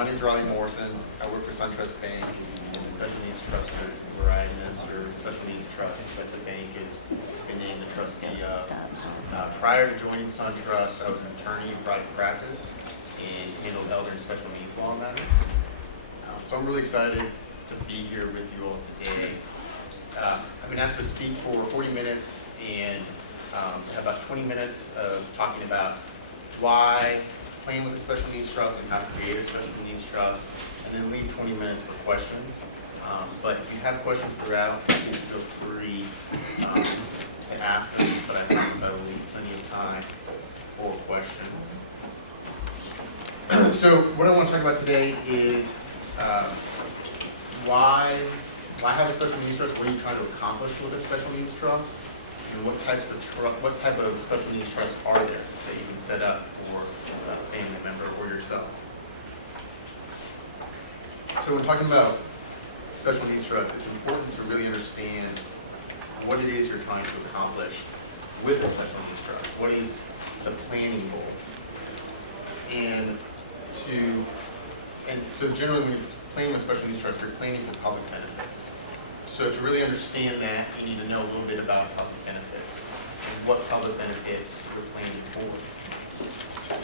My name's Riley Morrison. I work for SunTrust Bank in the Special Needs Trust Group, where I administer Special Needs Trust that the bank is named the trustee of. Prior to joining SunTrust, I was an attorney in private practice and handled elder and special needs law matters. So I'm really excited to be here with you all today. I've been asked to speak for 40 minutes and have about 20 minutes of talking about why playing with a special needs trust and how to create a special needs trust, and then leave 20 minutes for questions. But if you have questions throughout, please feel free to ask them, but I promise I will leave plenty of time for questions. So what I want to talk about today is why have a special needs trust? What are you trying to accomplish with a special needs trust? And what type of special needs trusts are there that you can set up for a family member or yourself? So when talking about special needs trust, it's important to really understand what it is you're trying to accomplish with a special needs trust. What is the planning goal? And so generally when you're planning with special needs trust, you're planning for public benefits. So to really understand that, you need to know a little bit about public benefits and what public benefits you're planning for.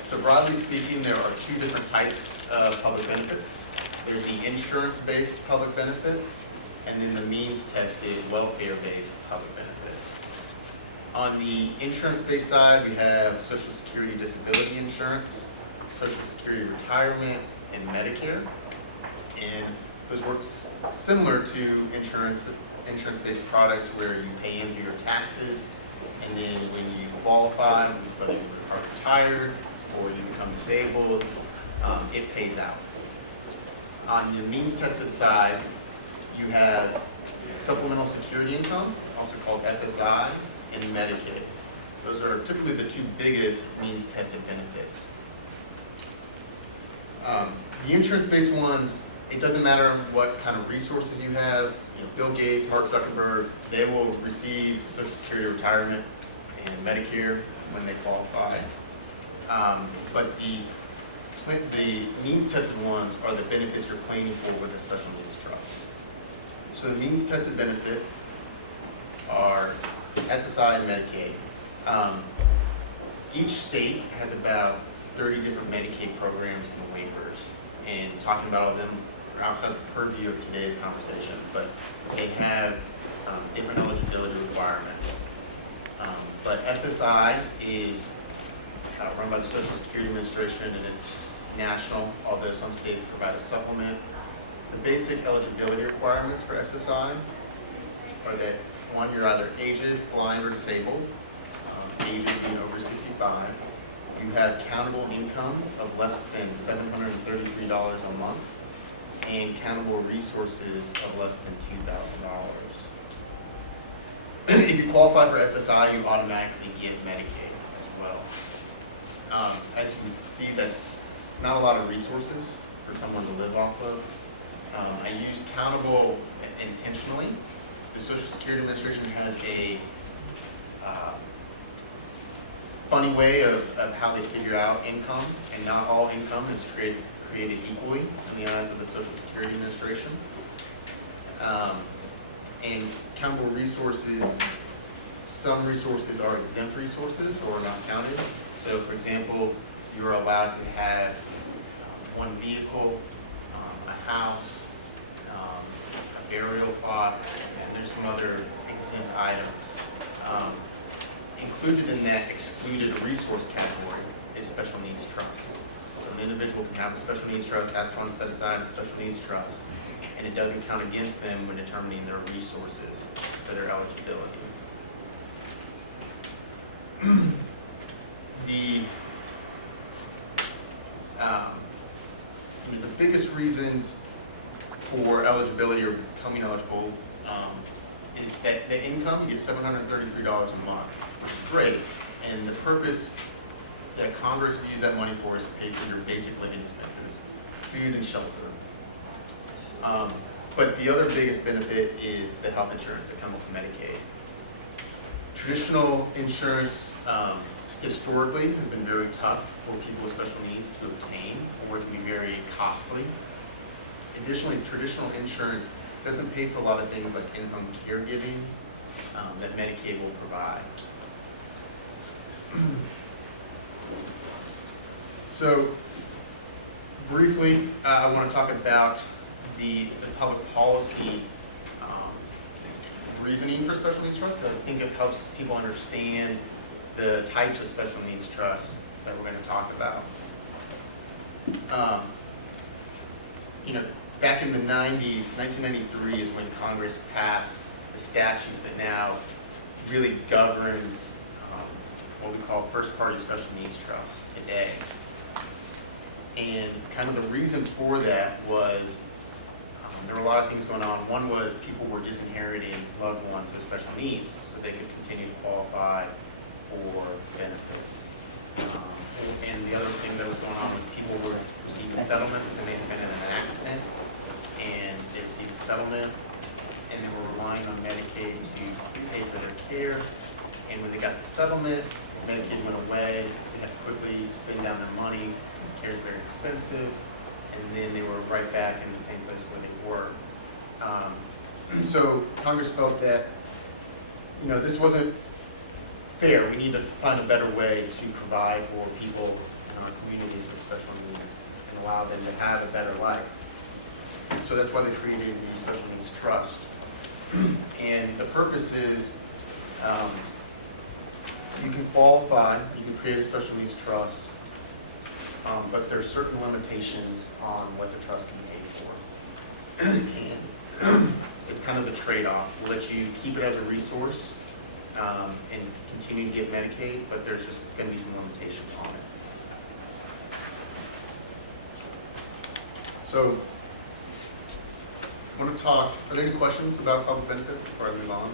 So broadly speaking, there are two different types of public benefits. There's the insurance-based public benefits, and then the means-tested, welfare-based public benefits. On the insurance-based side, we have Social Security disability insurance, Social Security retirement, and Medicare. And those work similar to insurance-based products where you pay into your taxes, and then when you qualify, whether you are retired or you become disabled, it pays out. On the means-tested side, you have supplemental security income, also called SSI, and Medicaid. Those are typically the two biggest means-tested benefits. The insurance-based ones, it doesn't matter what kind of resources you have. You know, Bill Gates, Mark Zuckerberg, they will receive Social Security retirement and Medicare when they qualify. But the means-tested ones are the benefits you're planning for with a special needs trust. So the means-tested benefits are SSI and Medicaid. Each state has about 30 different Medicaid programs and waivers. And talking about all of them are outside the purview of today's conversation, but they have different eligibility requirements. But SSI is run by the Social Security Administration, and it's national, although some states provide a supplement. The basic eligibility requirements for SSI are that, one, you're either aged, blind, or disabled, aged being over 65. You have countable income of less than $733 a month, and countable resources of less than $2,000. If you qualify for SSI, you automatically get Medicaid as well. As you can see, it's not a lot of resources for someone to live off of. I used countable intentionally. The Social Security Administration has a funny way of how they figure out income, and not all income is created equally in the eyes of the Social Security Administration. And countable resources, some resources are exempt resources or not counted. So for example, you're allowed to have one vehicle, a house, a burial plot, and there's some other exempt items. Included in that excluded resource category is special needs trusts. So an individual can have a special needs trust, have funds set aside in a special needs trust, and it doesn't count against them when determining their resources for their eligibility. The biggest reasons for eligibility or becoming eligible is that the income, you get $733 a month, which is great. And the purpose that Congress views that money for is to pay for your basic living expenses, food and shelter. But the other biggest benefit is the health insurance that comes with Medicaid. Traditional insurance historically has been very tough for people with special needs to obtain, or it can be very costly. Additionally, traditional insurance doesn't pay for a lot of things like in-home caregiving that Medicaid will provide. So, briefly, I want to talk about the public policy reasoning for special needs trusts. I think it helps people understand the types of special needs trusts that we're going to talk about. Back in the 90s, 1993 is when Congress passed a statute that now really governs what we call first-party special needs trusts today. And kind of the reason for that was there were a lot of things going on. One was people were disinheriting loved ones with special needs so they could continue to qualify for benefits. And the other thing that was going on was people were receiving settlements. They may have been in an accident and they received a settlement and they were relying on Medicaid to pay for their care. And when they got the settlement, Medicaid went away. They had to quickly spend down their money because care is very expensive. And then they were right back in the same place where they were. So Congress felt that, this wasn't fair. We need to find a better way to provide for people in our communities with special needs and allow them to have a better life. So that's why they created the Special Needs Trust. And the purpose is you can qualify, you can create a special needs trust, but there are certain limitations on what the trust can pay for. And it's kind of the trade-off. We'll let you keep it as a resource and continue to give Medicaid, but there's just going to be some limitations on it. So, I want to talk, are there any questions about public benefits before I move on?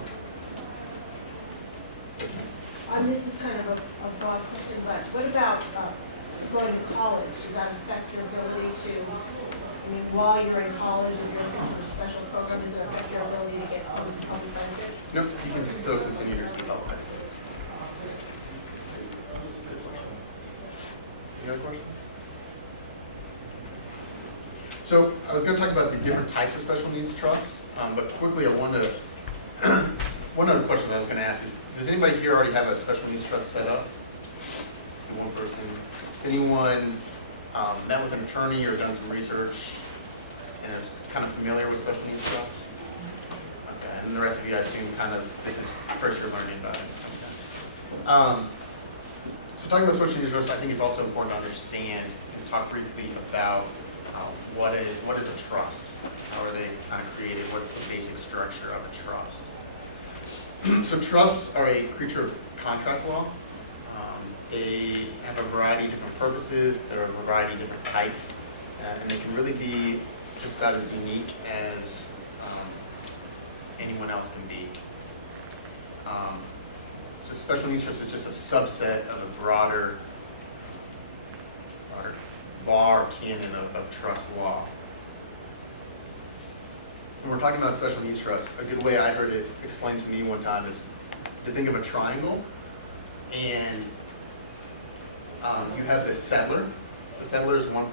This is kind of a broad question, but what about going to college? Does that affect your ability to, while you're in college, if you're in some sort of special program, does it affect your ability to get public benefits? No, you can still continue to receive public benefits. Any other questions? So I was going to talk about the different types of special needs trusts, but quickly I want to, one other question I was going to ask is, does anybody here already have a special needs trust set up? So one person. Has anyone met with an attorney or done some research and is kind of familiar with special needs trusts? Okay, and the rest of you I assume kind of, this is first you're learning about it. Okay. So talking about special needs trusts, I think it's also important to understand and talk briefly about what is a trust? How are they kind of created? What's the basic structure of a trust? So trusts are a creature of contract law. They have a variety of different purposes. There are a variety of different types. And they can really be just about as unique as anyone else can be. So special needs trust is just a subset of a broader bar canon of trust law. When we're talking about special needs trust, a good way I heard it explained to me one time is to think of a triangle, and you have the settler. The settler is one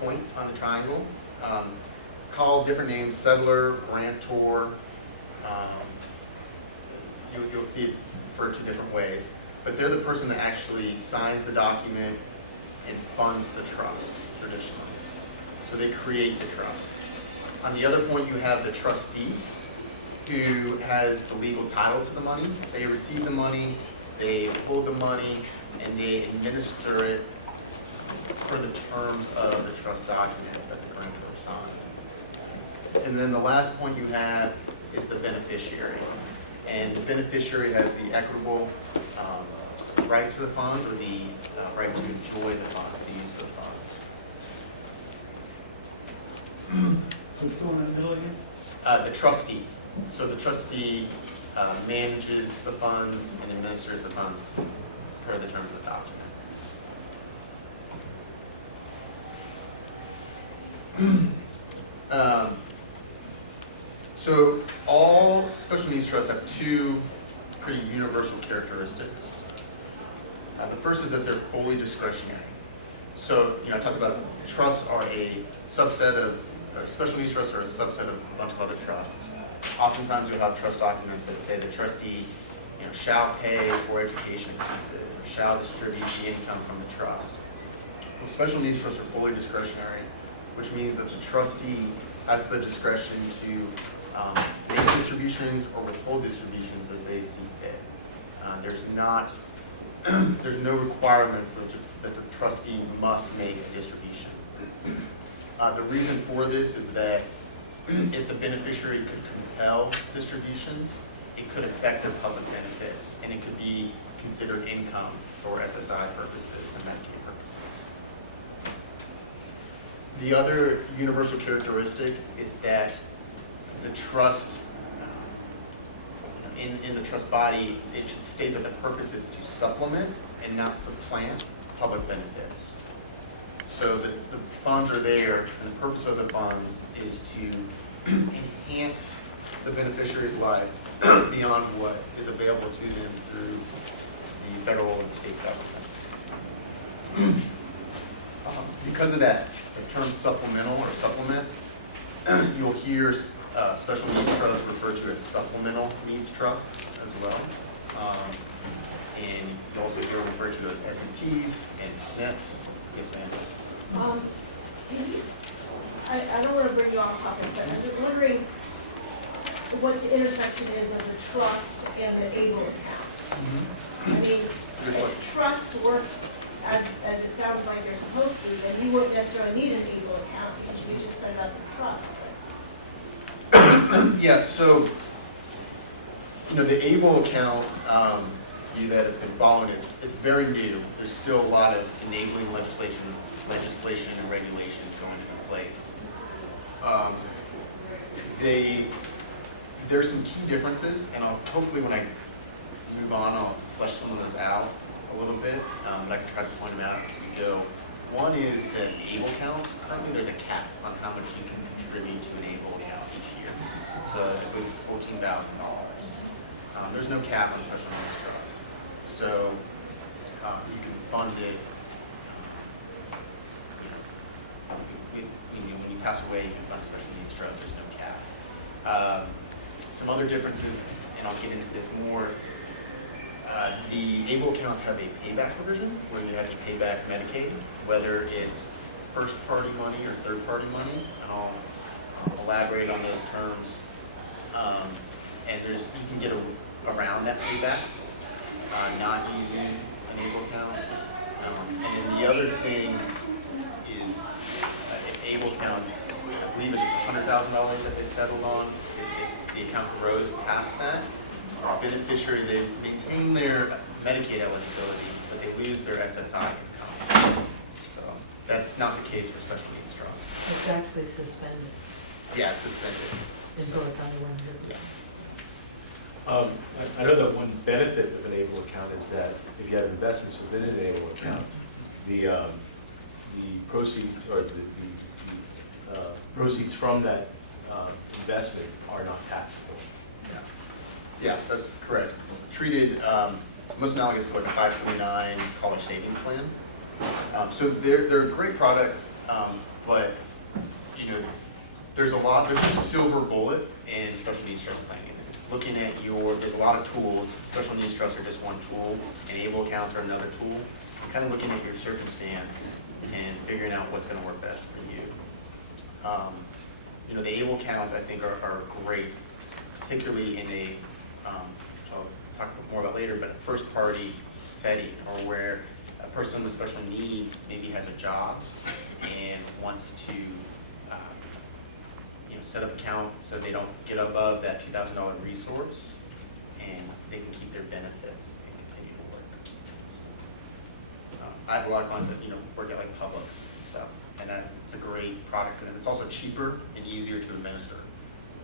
point on the triangle. Call different names: settler, grantor. You'll see it referred to different ways, but they're the person that actually signs the document and funds the trust traditionally. So they create the trust. On the other point, you have the trustee, who has the legal title to the money. They receive the money, they hold the money, and they administer it for the terms of the trust document that the grantor signed. And then the last point you have is the beneficiary. And the beneficiary has the equitable right to the funds, or the right to enjoy the funds, the use of the funds. What's the one in the middle again? The trustee. So the trustee manages the funds and administers the funds per the terms of the document. So all special needs trusts have two pretty universal characteristics. The first is that they're fully discretionary. So, I talked about trusts are a subset of, or special needs trusts are a subset of a bunch of other trusts. Oftentimes you'll have trust documents that say the trustee, shall pay for education expenses, or shall distribute the income from the trust. Well, special needs trusts are fully discretionary, which means that the trustee has the discretion to make distributions or withhold distributions as they see fit. There's no requirements that the trustee must make a distribution. The reason for this is that if the beneficiary could compel distributions, it could affect their public benefits, and it could be considered income for SSI purposes and Medicaid purposes. The other universal characteristic is that the trust, in the trust body, it should state that the purpose is to supplement and not supplant public benefits. So the funds are there, and the purpose of the funds is to enhance the beneficiary's life beyond what is available to them through the federal and state governments. Because of that, the term supplemental or supplement, you'll hear special needs trusts referred to as supplemental needs trusts as well. And you also hear them referred to as SNTs and SNTs. Yes, ma'am. I don't want to bring you off topic, but I'm just wondering what the intersection is of the trust and the ABLE accounts. I mean, if trusts work as it sounds like they're supposed to, then you wouldn't necessarily need an ABLE account, because you just set up a trust. Yeah, so, the ABLE account, you that have been following it, it's very new. There's still a lot of enabling legislation and regulations going into place. There's some key differences, and hopefully when I move on, I'll flesh some of those out a little bit, but I can try to point them out as we go. One is that ABLE accounts, currently there's a cap on how much you can contribute to an ABLE account each year. So I believe it's $14,000. There's no cap on special needs trusts. So you can fund it, when you pass away, you can fund special needs trusts, there's no cap. Some other differences, and I'll get into this more, the ABLE accounts have a payback provision where you have to pay back Medicaid, whether it's first-party money or third-party money, and I'll elaborate on those terms. And you can get around that payback, not using an ABLE account. And then the other thing is, ABLE accounts, I believe it's $100,000 that they settled on. If the account grows past that, beneficiary, they maintain their Medicaid eligibility, but they lose their SSI income. So that's not the case for special needs trusts. It's actually suspended Yeah, it's suspended. until it's under 100. Yeah. I know that one benefit of an ABLE account is that if you have investments within an ABLE account, the proceeds or the proceeds from that investment are not taxable. Yeah, that's correct. It's treated most analogous to like a 529 college savings plan. So they're great products, but there's a silver bullet in special needs trust planning. It's looking at there's a lot of tools. Special needs trusts are just one tool, and ABLE accounts are another tool. You're kind of looking at your circumstance and figuring out what's going to work best for you. The ABLE accounts I think are great, particularly in a which I'll talk more about later, but a first-party setting, or where a person with special needs maybe has a job and wants to set up an account so they don't get above that $2,000 resource, and they can keep their benefits and continue to work. So, I have a lot of clients that work at like Publix and stuff, and it's a great product for them. It's also cheaper and easier to administer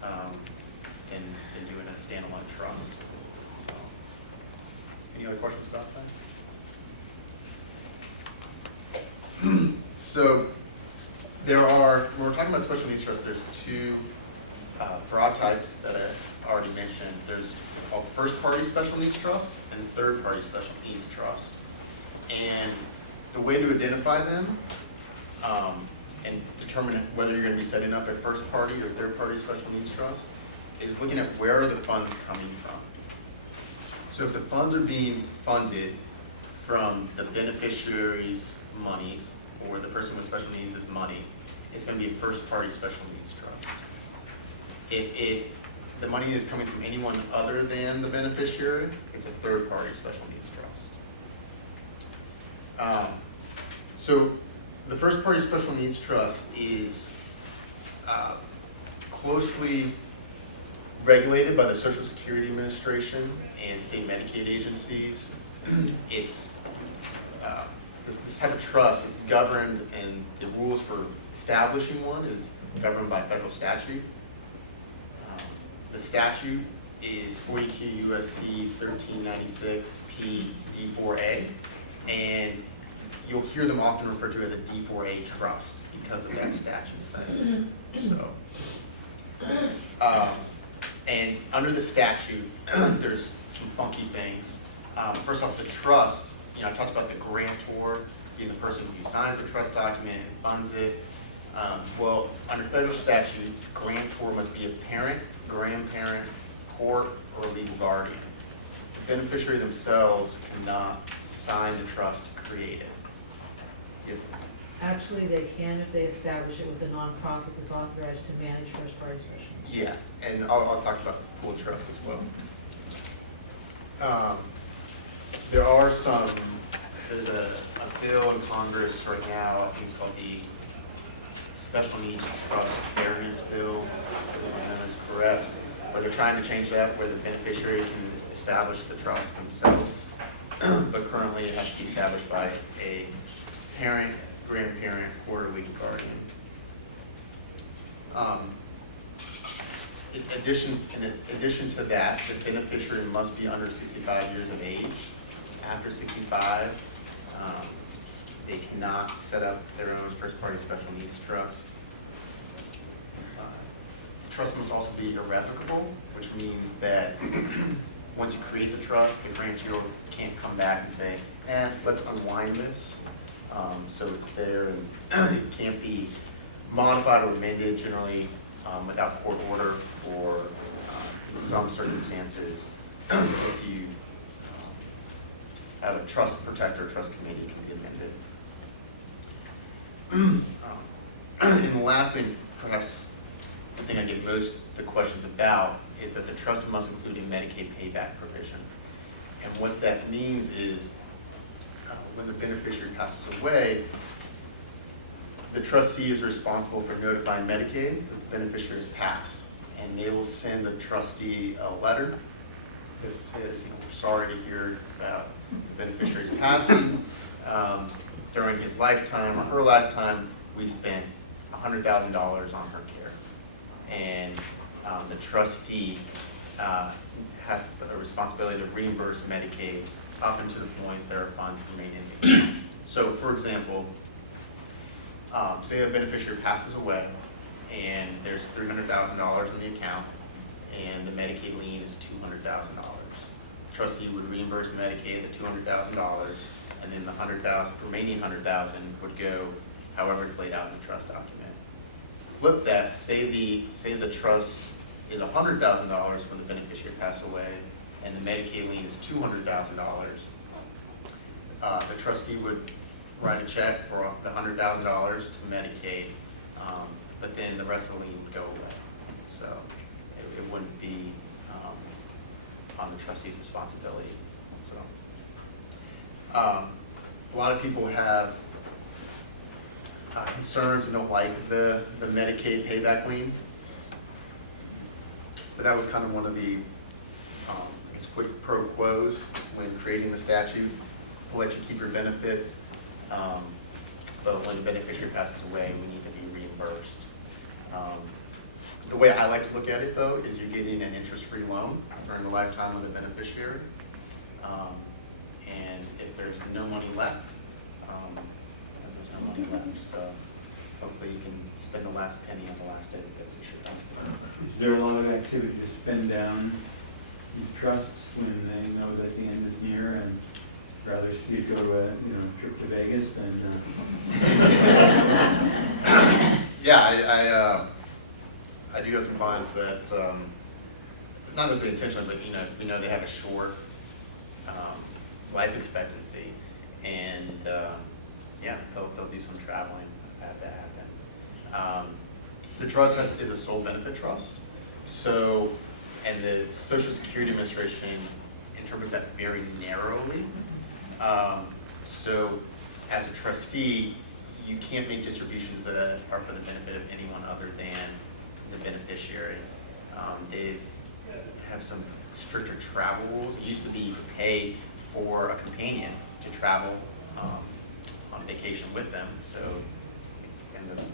than doing a standalone trust. So, any other questions about that? So when we're talking about special needs trusts, there's two fraud types that I already mentioned. There's called first-party special needs trusts and third-party special needs trust. And the way to identify them and determine whether you're going to be setting up a first party or third party special needs trust is looking at where are the funds coming from. So if the funds are being funded from the beneficiary's monies or the person with special needs' money, it's going to be a first party special needs trust. If the money is coming from anyone other than the beneficiary, it's a third party special needs trust. So the first party special needs trust is closely regulated by the Social Security Administration and state Medicaid agencies. It's this type of trust is governed, and the rules for establishing one is governed by federal statute. The statute is 42 U.S.C. 1396 P D4A, and you'll hear them often referred to as a D4A trust because of that statute cited. So, and under the statute, there's some funky things. First off, the trust, I talked about the grantor being the person who signs the trust document and funds it. Well, under federal statute, grantor must be a parent, grandparent, court, or legal guardian. The beneficiary themselves cannot sign the trust to create it. Yes, ma'am. Actually, they can if they establish it with a nonprofit that's authorized to manage first party special needs. Yes, and I'll talk about pooled trust as well. There are there's a bill in Congress right now, I think it's called the Special Needs Trust Fairness Bill, if my memory's correct, but they're trying to change that where the beneficiary can establish the trust themselves, but currently it has to be established by a parent, grandparent, or legal guardian. In addition to that, the beneficiary must be under 65 years of age. After 65, they cannot set up their own first-party special needs trust. Trust must also be irrevocable, which means that once you create the trust, the grantor can't come back and say, let's unwind this. So it's there, and it can't be modified or amended generally without court order, or in some circumstances, if you have a trust protector, trust committee can be amended. And the last thing, perhaps the thing I get most of the questions about, is that the trust must include a Medicaid payback provision. And what that means is when the beneficiary passes away, the trustee is responsible for notifying Medicaid that the beneficiary has passed, and they will send the trustee a letter that says, we're sorry to hear about the beneficiary's passing. During his lifetime or her lifetime, we spent $100,000 on her care. And the trustee has a responsibility to reimburse Medicaid up until the point there are funds remaining in the account. So, for example, say a beneficiary passes away and there's $300,000 in the account and the Medicaid lien is $200,000. The trustee would reimburse Medicaid the $200,000, and then the remaining $100,000 would go however it's laid out in the trust document. Flip that, say the trust is $100,000 when the beneficiary passed away, and the Medicaid lien is $200,000. The trustee would write a check for the $100,000 to Medicaid, but then the rest of the lien would go away. So it wouldn't be on the trustee's responsibility. So a lot of people have concerns and don't like the Medicaid payback lien, but that was kind of one of the quid pro quos when creating the statute. We'll let you keep your benefits, but when the beneficiary passes away, we need to be reimbursed. The way I like to look at it, though, is you're getting an interest-free loan during the lifetime of the beneficiary, and if there's no money left, then there's no money left. So hopefully you can spend the last penny on the last day of the beneficiary passing away. Is there a lot of activity to spend down these trusts when they know that the end is near and rather see it go to a, trip to Vegas than, Yeah, I do have some clients that, not necessarily intentionally, but if we know they have a short life expectancy, and yeah, they'll do some traveling. I've had that happen. The trust is a sole benefit trust, so, and the Social Security Administration interprets that very narrowly. So, as a trustee, you can't make distributions that are for the benefit of anyone other than the beneficiary. They have some stricter travel rules. It used to be you could pay for a companion to travel on vacation with them. So, in this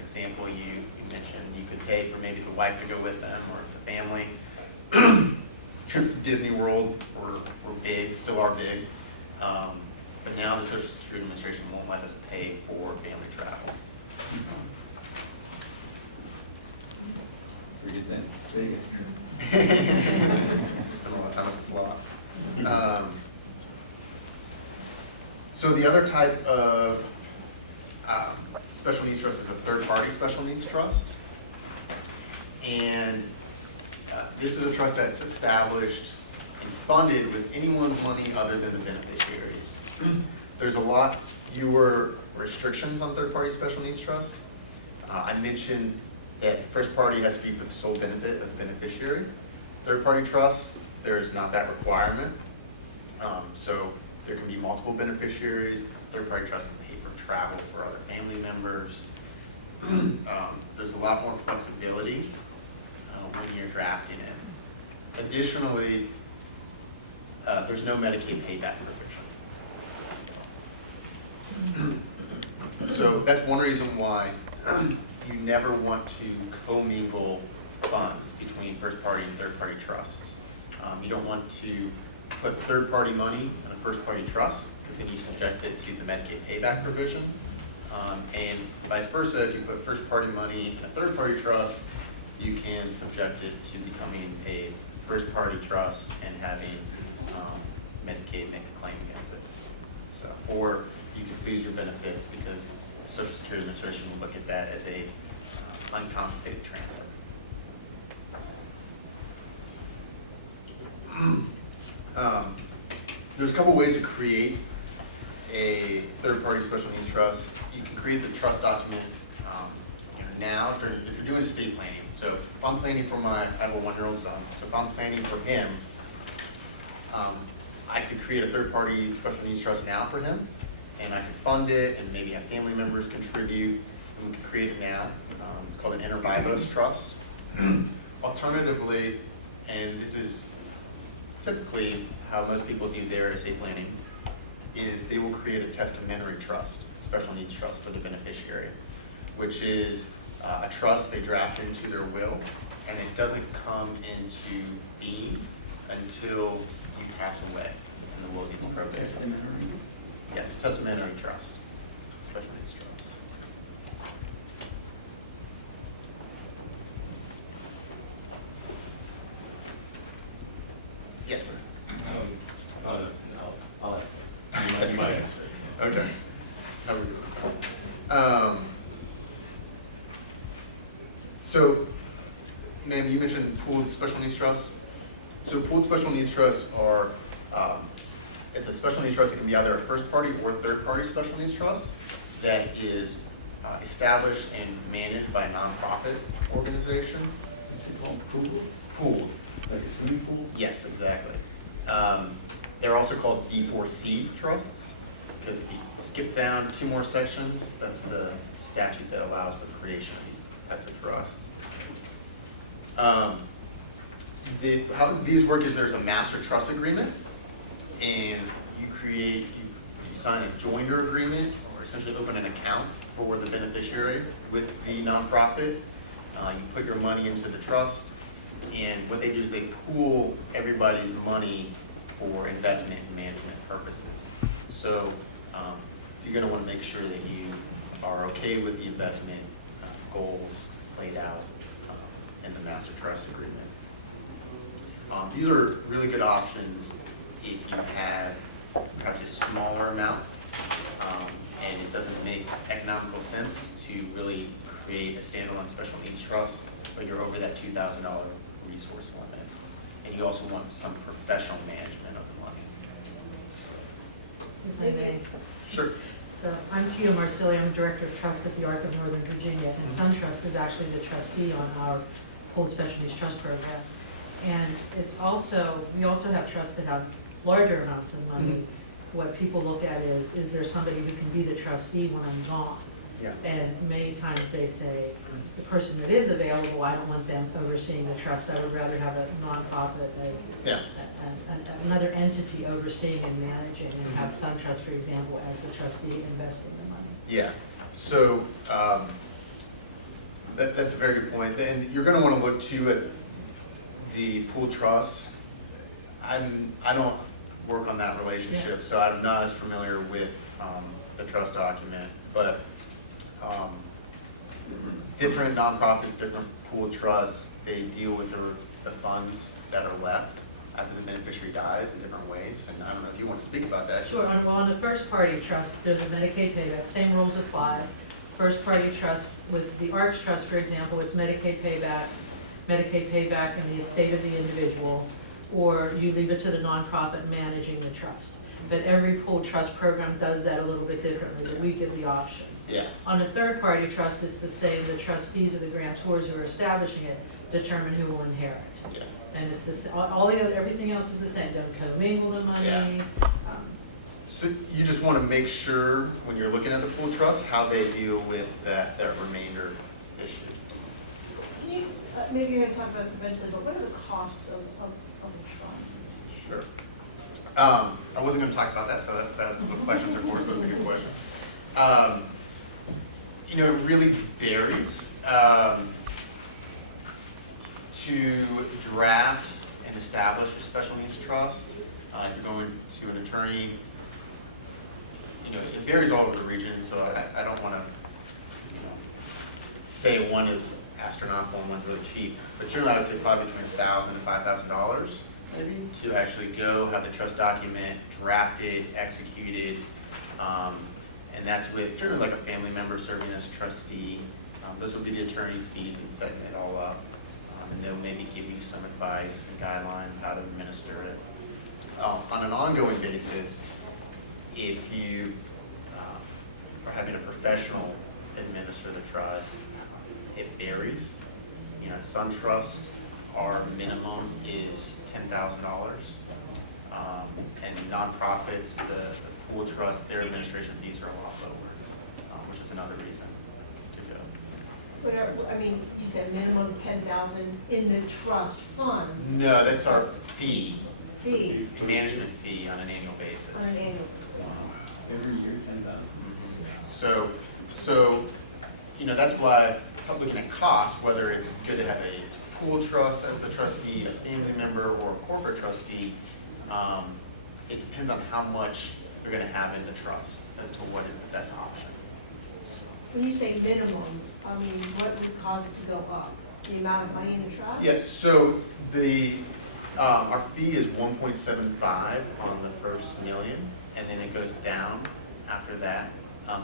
example you mentioned, you could pay for maybe the wife to go with them or the family. Trips to Disney World were big, still are big. But now the Social Security Administration won't let us pay for family travel. forget that, Vegas. Spend a lot of time with the slots. So the other type of special needs trust is a third-party special needs trust. And this is a trust that's established and funded with anyone's money other than the beneficiaries. There's a lot fewer restrictions on third-party special needs trusts. I mentioned that first party has to be for the sole benefit of the beneficiary. Third-party trusts, there's not that requirement. So there can be multiple beneficiaries. Third-party trusts can pay for travel for other family members. There's a lot more flexibility when you're drafting it. Additionally, there's no Medicaid payback provision. So that's one reason why you never want to commingle funds between first-party and third-party trusts. You don't want to put third-party money in a first-party trust, because then you subject it to the Medicaid payback provision. And vice versa, if you put first-party money in a third-party trust, you can subject it to becoming a first-party trust and having Medicaid make a claim against it. So, or you could lose your benefits because the Social Security Administration will look at that as a uncompensated transfer. There's a couple ways to create a third-party special needs trust. You can create the trust document now if you're doing estate planning. So if I'm planning for I have a 1-year-old son, so if I'm planning for him, I could create a third-party special needs trust now for him, and I could fund it and maybe have family members contribute, and we could create it now. It's called an inter vivos trust. Alternatively, and this is typically how most people do their estate planning, is they will create a testamentary trust, special needs trust for the beneficiary, which is a trust they draft into their will, and it doesn't come into being until you pass away and the will gets probated. Yes, testamentary trust, special needs trust. Yes, sir. I'll Okay. you might answer. Okay. How are we doing? So, ma'am, you mentioned pooled special needs trusts. So pooled special needs trusts are, it's a special needs trust that can be either a first party or third party special needs trust that is established and managed by a nonprofit organization. What's it called, pool? Pooled. Like a swimming pool? Yes, exactly. They're also called D4C trusts, because if you skip down 2 more sections, that's the statute that allows for the creation of these types of trusts. How these work is there's a master trust agreement, and you sign a joinder agreement, or essentially open an account for the beneficiary with the nonprofit. You put your money into the trust, and what they do is they pool everybody's money for investment and management purposes. So you're going to want to make sure that you are okay with the investment goals laid out in the master trust agreement. These are really good options if you have perhaps a smaller amount, and it doesn't make economical sense to really create a standalone special needs trust, but you're over that $2,000 resource limit. And you also want some professional management of the money. If I may. Sure. So I'm Tia Marsilli, I'm Director of Trust at the Arc of Northern Virginia, and SunTrust is actually the trustee on our pooled special needs trust program. And it's also, we also have trusts that have larger amounts of money. What people look at is there somebody who can be the trustee when I'm gone? Yeah. And many times they say, the person that is available, I don't want them overseeing the trust, I would rather have a nonprofit, another entity overseeing and managing, and have SunTrust, for example, as the trustee investing the money. Yeah, so that's a very good point. And you're going to want to look too at the pool trust. I don't work on that relationship, so I'm not as familiar with the trust document. But different nonprofits, different pool trusts, they deal with the funds that are left after the beneficiary dies in different ways. And I don't know if you want to speak about that. Sure. Well, on the first party trust, there's a Medicaid payback. Same rules apply. First party trust, with the ARCS trust, for example, it's Medicaid payback in the estate of the individual, or you leave it to the nonprofit managing the trust. But every pool trust program does that a little bit differently, but we give the options. Yeah. On a third party trust, it's the same. The trustees or the grantors who are establishing it determine who will inherit. Yeah. And it's this, all the other, everything else is the same. Don't commingle the money. Yeah. So you just want to make sure when you're looking at the pool trust how they deal with that remainder issue. Can you, maybe you're going to talk about this eventually, but what are the costs of a trust? Sure. I wasn't going to talk about that, so that's what questions are for, so that's a good question. You know, it really varies. To draft and establish a special needs trust, if you're going to an attorney, you know, it varies all over the region, so I don't want to, you know, say one is astronomical and one's really cheap, but generally I would say probably between $1,000 and $5,000 maybe to actually go have the trust document drafted, executed, and that's with generally like a family member serving as trustee. Those would be the attorney's fees and setting it all up. And they'll maybe give you some advice and guidelines how to administer it. On an ongoing basis, if you are having a professional administer the trust, it varies. You know, SunTrust, our minimum is $10,000. And nonprofits, the pool trust, their administration fees are a lot lower, which is another reason to go. Whatever, I mean, you said minimum 10,000 in the trust fund. No, that's our fee, Fee management fee on an annual basis. on an annual. Every year, 10,000. So, you know, that's why looking at cost, whether it's good to have a pool trust as the trustee, a family member, or a corporate trustee, it depends on how much you're going to have in the trust as to what is the best option. When you say minimum, I mean, what would cause it to go up? The amount of money in the trust? Yeah, so our fee is 1.75 on the first million, and then it goes down after that.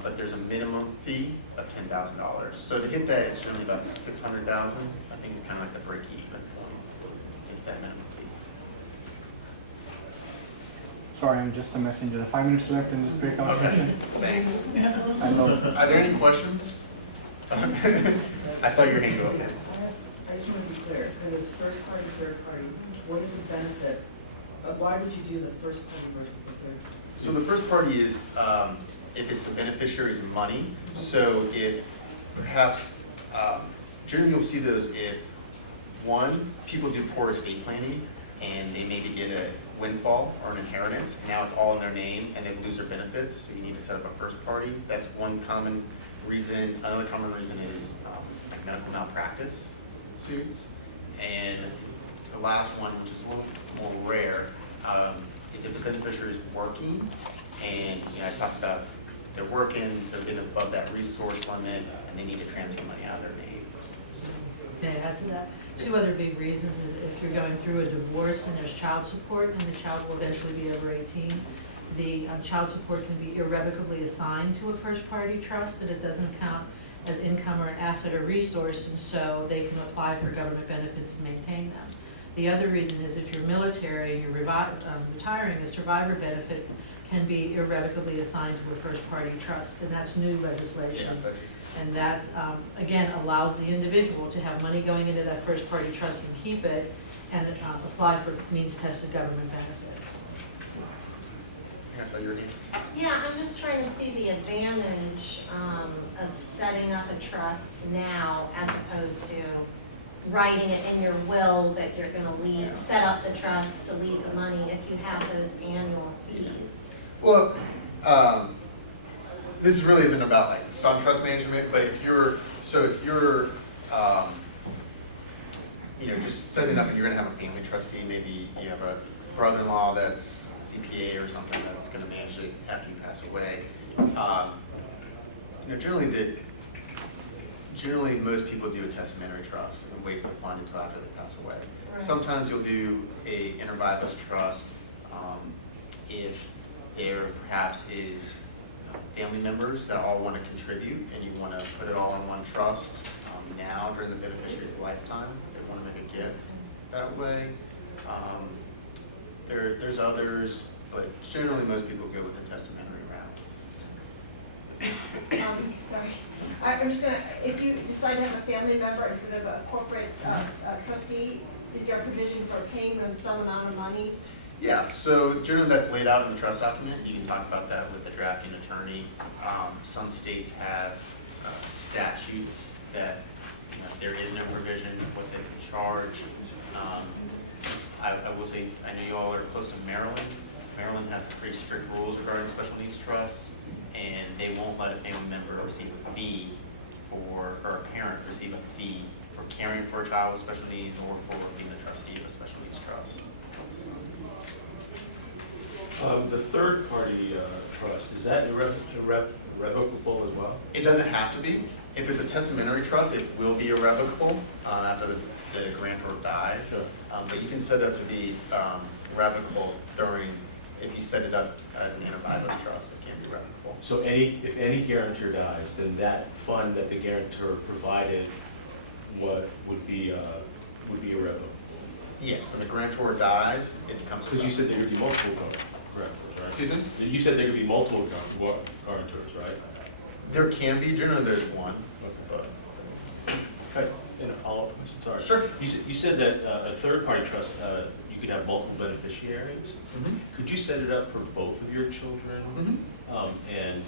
But there's a minimum fee of $10,000. So to hit that, it's generally about $600,000. I think it's kind of like the break-even point to hit that minimum fee. Sorry, I'm just a messenger. The 5 minutes left in this breakout session. Thanks. I know. Are there any questions? I saw your hand go up there. I just want to be clear, for this first party, third party, what is the benefit? Why would you do the first party versus the third party? So the first party is if it's the beneficiary's money. So if perhaps, generally you'll see those if, one, people do poor estate planning and they maybe get a windfall or an inheritance, and now it's all in their name and they lose their benefits, so you need to set up a first party. That's one common reason. Another common reason is like medical malpractice suits. And the last one, which is a little more rare, is if the beneficiary is working, and you know, I talked about they're working, they've been above that resource limit, and they need to transfer money out of their name. Can I add to that? Two other big reasons is if you're going through a divorce and there's child support and the child will eventually be over 18, the child support can be irrevocably assigned to a first-party trust, that it doesn't count as income or an asset or resource, and so they can apply for government benefits to maintain them. The other reason is if you're military and you're retiring, a survivor benefit can be irrevocably assigned to a first-party trust, and that's new legislation. And that, again, allows the individual to have money going into that first-party trust and keep it, and apply for means-tested government benefits. Yeah, so you're here. Yeah, I'm just trying to see the advantage of setting up a trust now as opposed to writing it in your will that you're gonna leave, set up the trust to leave the money if you have those annual fees. Well, this really isn't about like SunTrust management, but if you're, you know, just setting up and you're gonna have a family trustee, maybe you have a brother-in-law that's CPA or something that's gonna manage it after you pass away. You know, generally most people do a testamentary trust and wait to fund until after they pass away. Right. Sometimes you'll do a inter vivos trust if there perhaps is family members that all want to contribute and you want to put it all in one trust now during the beneficiary's lifetime. They want to make a gift that way. There's others, but generally most people go with the testamentary route. Sorry. I'm just gonna, if you decide to have a family member instead of a corporate trustee, is there a provision for paying them some amount of money? Yeah, so generally that's laid out in the trust document. You can talk about that with the drafting attorney. Some states have statutes that, you know, there is no provision of what they can charge. I will say, I know you all are close to Maryland. Maryland has pretty strict rules regarding special needs trusts, and they won't let a family member receive a fee or a parent receive a fee for caring for a child with special needs or for being the trustee of a special needs trust. The third party trust, is that irrevocable as well? It doesn't have to be. If it's a testamentary trust, it will be irrevocable after the grantor dies. But you can set it up to be revocable if you set it up as an inter vivos trust, it can be revocable. So if any guarantor dies, then that fund that the guarantor provided would be irrevocable? Yes, when the grantor dies, it becomes Because you said there could be multiple guarantors, right? Excuse me? You said there could be multiple guarantors, right? There can be, generally there's one. Okay. But And a follow-up question, sorry. Sure. You said that a third-party trust, you could have multiple beneficiaries. Mhm. Could you set it up for both of your children? Mhm. And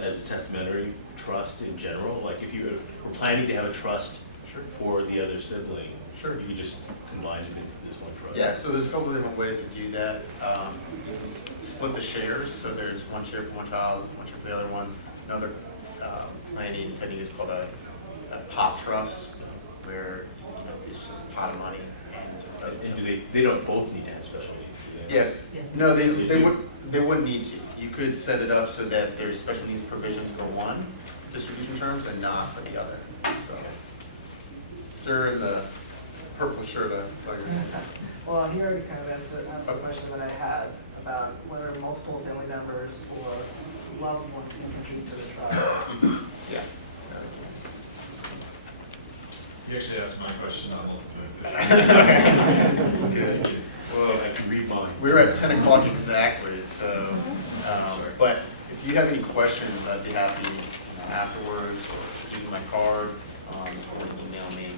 as a testamentary trust in general? Like if you were planning to have a trust Sure. for the other sibling, Sure. you could just combine it into this one trust? Yeah, so there's a couple of different ways to do that. You can split the shares, so there's one share for one child, one share for the other one. Another planning technique is called a pot trust, where it's just a pot of money. And do they don't both need to have special needs, do they? Yes. Yes. No, they wouldn't need to. You could set it up so that there's special needs provisions for one distribution terms and not for the other. So, sir in the purple shirt, sorry. Well, he already kind of asked the question that I had about whether multiple family members or loved ones can contribute to the trust. Yeah. You actually asked my question on multiple. Good. Well, I can read mine. we're at 10 o'clock exactly, so, but if you have any questions, I'd be happy afterwards, or give you my card, or email me.